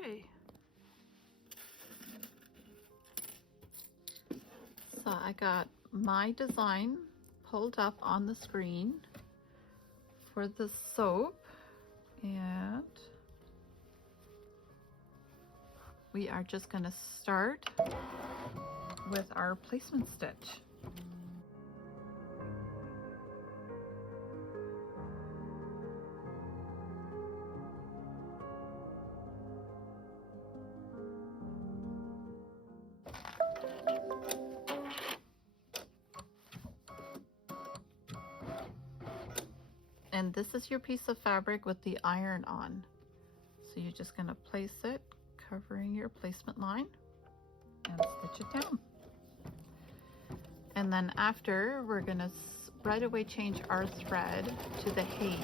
Okay. So I got my design pulled up on the screen for the soap, and we are just going to start with our placement stitch. And this is your piece of fabric with the iron on. So you're just going to place it, covering your placement line, and stitch it down. And then after, we're going to right away change our thread to the haze.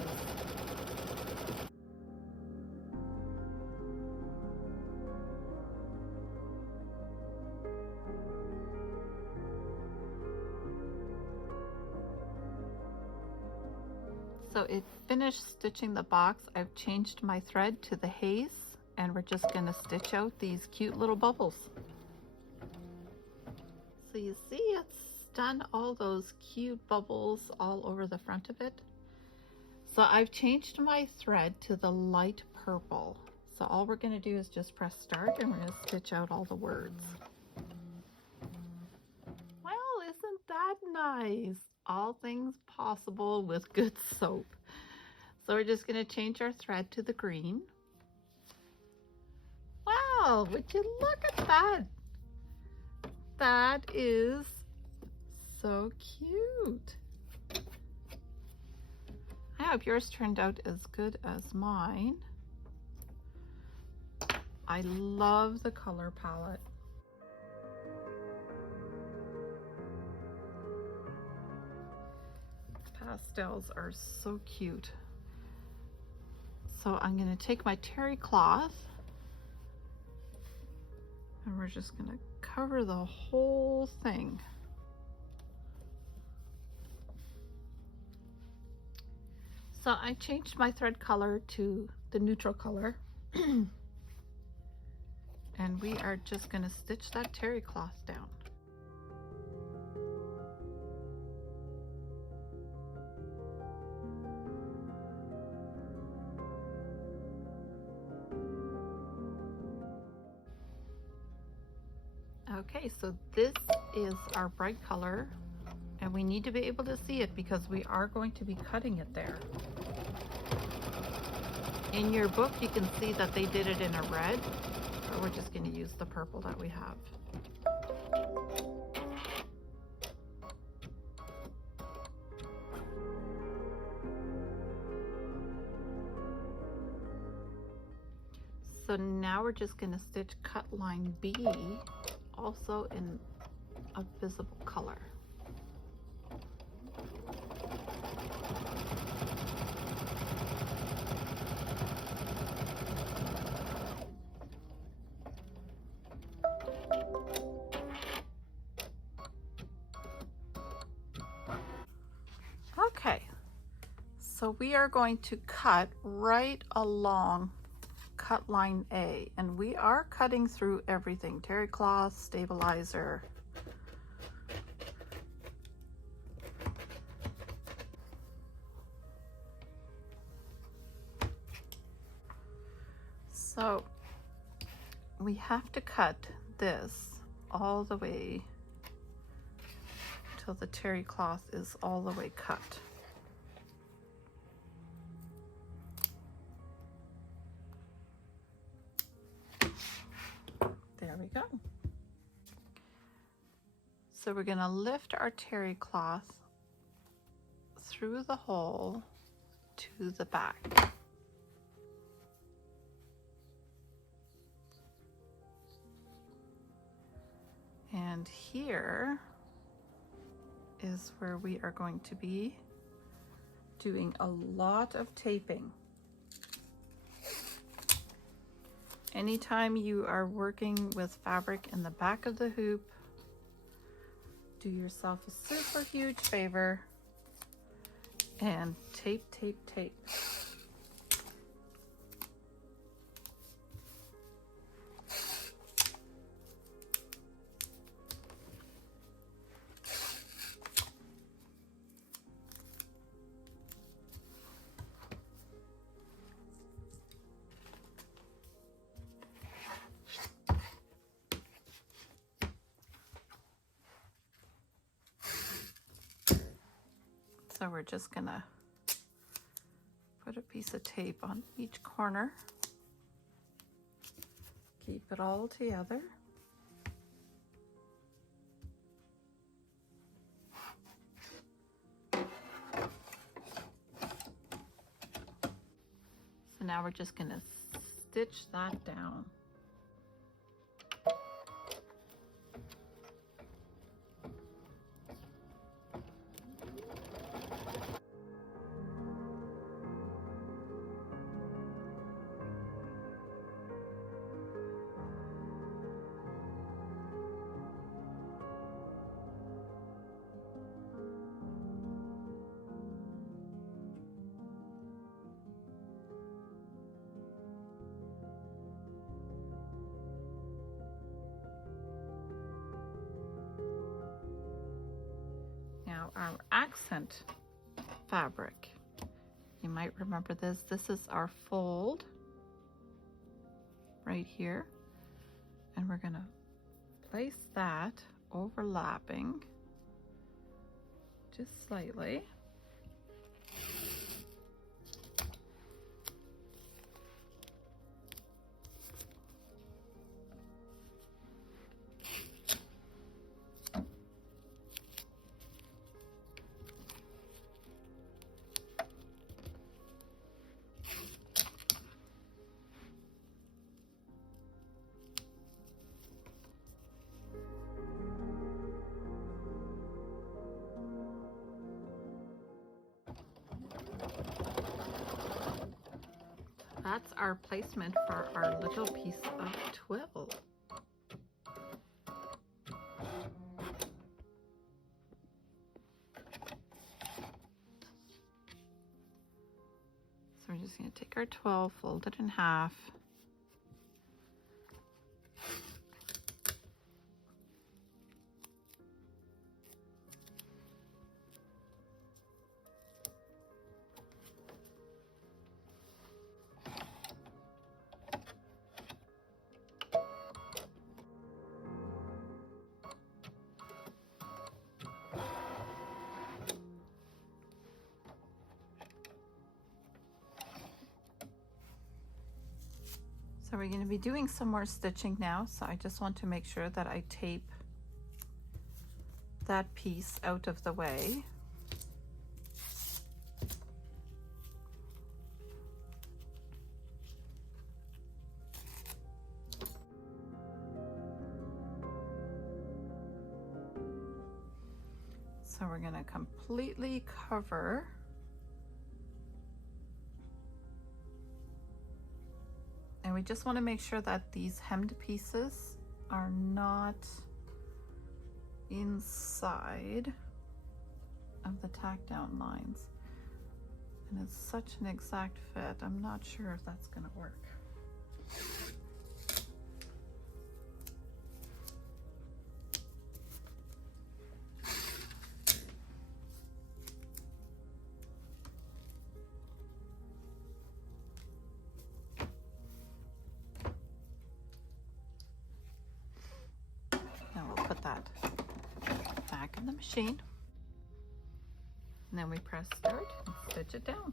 So it finished stitching the box. I've changed my thread to the haze, and we're just going to stitch out these cute little bubbles. So you see it's done all those cute bubbles all over the front of it. So I've changed my thread to the light purple. So all we're going to do is just press start, and we're going to stitch out all the words. Well, isn't that nice? All things possible with good soap. So we're just going to change our thread to the green. Wow, would you look at that? That is so cute. I hope yours turned out as good as mine. I love the color palette. Pastels are so cute. So I'm going to take my terry cloth, and we're just going to cover the whole thing. So I changed my thread color to the neutral color. And we are just going to stitch that terry cloth down. Okay, so this is our bright color, and we need to be able to see it because we are going to be cutting it there. In your book, you can see that they did it in a red, but we're just going to use the purple that we have. So now we're just going to stitch cut line B, also in a visible color. Okay, so we are going to cut right along cut line A, and we are cutting through everything: terry cloth, stabilizer. So we have to cut this all the way till the terry cloth is all the way cut. There we go. So we're going to lift our terry cloth through the hole to the back. And here is where we are going to be doing a lot of taping. Anytime you are working with fabric in the back of the hoop, do yourself a super huge favor and tape, tape, tape. So we're just gonna put a piece of tape on each corner. Keep it all together. So now we're just gonna stitch that down. Now our accent fabric, you might remember this. This is our fold right here, and we're gonna place that overlapping just slightly. That's our placement for our little piece of twill. So we're just going to take our twill, fold it in half. So we're going to be doing some more stitching now, so I just want to make sure that I tape that piece out of the way. So we're going to completely cover and we just want to make sure that these hemmed pieces are not inside of the tack down lines. And it's such an exact fit, I'm not sure if that's going to work. Put that back in the machine, and then we press start and stitch it down.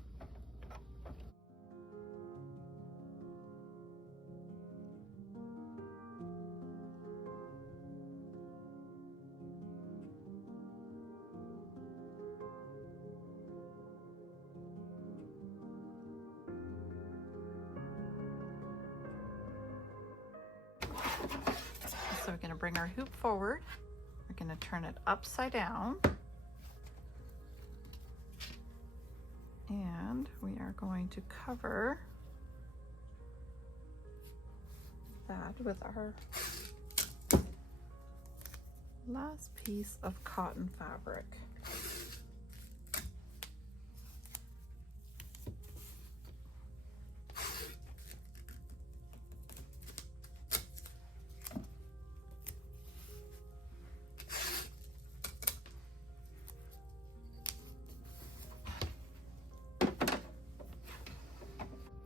So we're going to bring our hoop forward, we're going to turn it upside down, and we are going to cover that with our last piece of cotton fabric.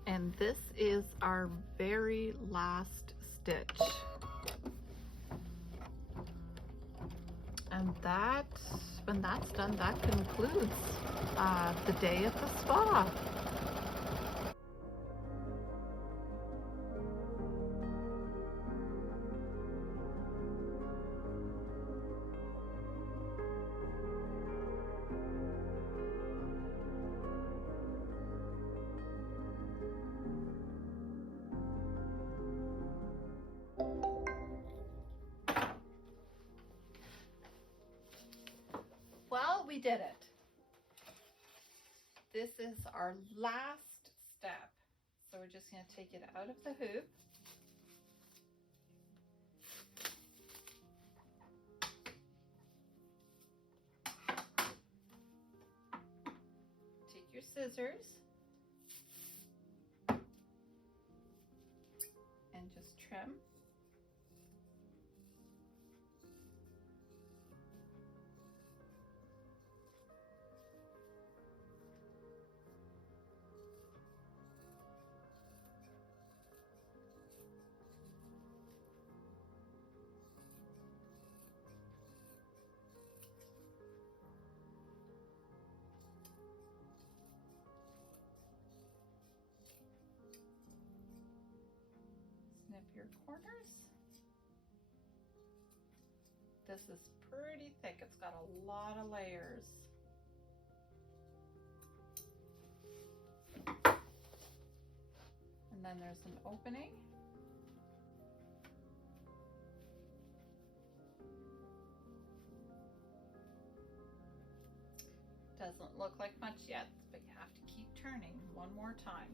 And this is our very last stitch. And that when that's done, that concludes the day at the spa. Well, we did it. This is our last step. So we're just going to take it out of the hoop. Take your scissors and just trim. Snip your corners. This is pretty thick. It's got a lot of layers. And then there's an opening. Doesn't look like much yet, but you have to keep turning one more time.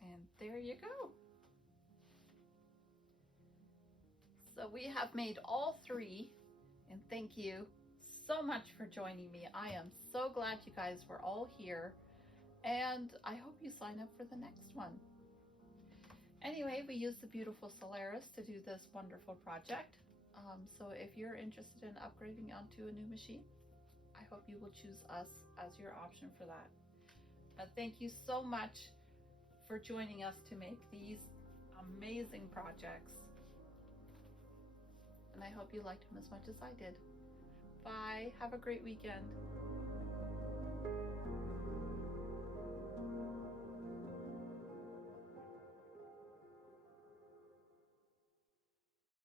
And there you go. So we have made all three, and thank you so much for joining me. I am so glad you guys were all here, and I hope you sign up for the next one. Anyway, we used the beautiful Solaris to do this wonderful project. So if you're interested in upgrading onto a new machine, I hope you will choose us as your option for that. But thank you so much for joining us to make these amazing projects. And I hope you liked them as much as I did. Bye. Have a great weekend.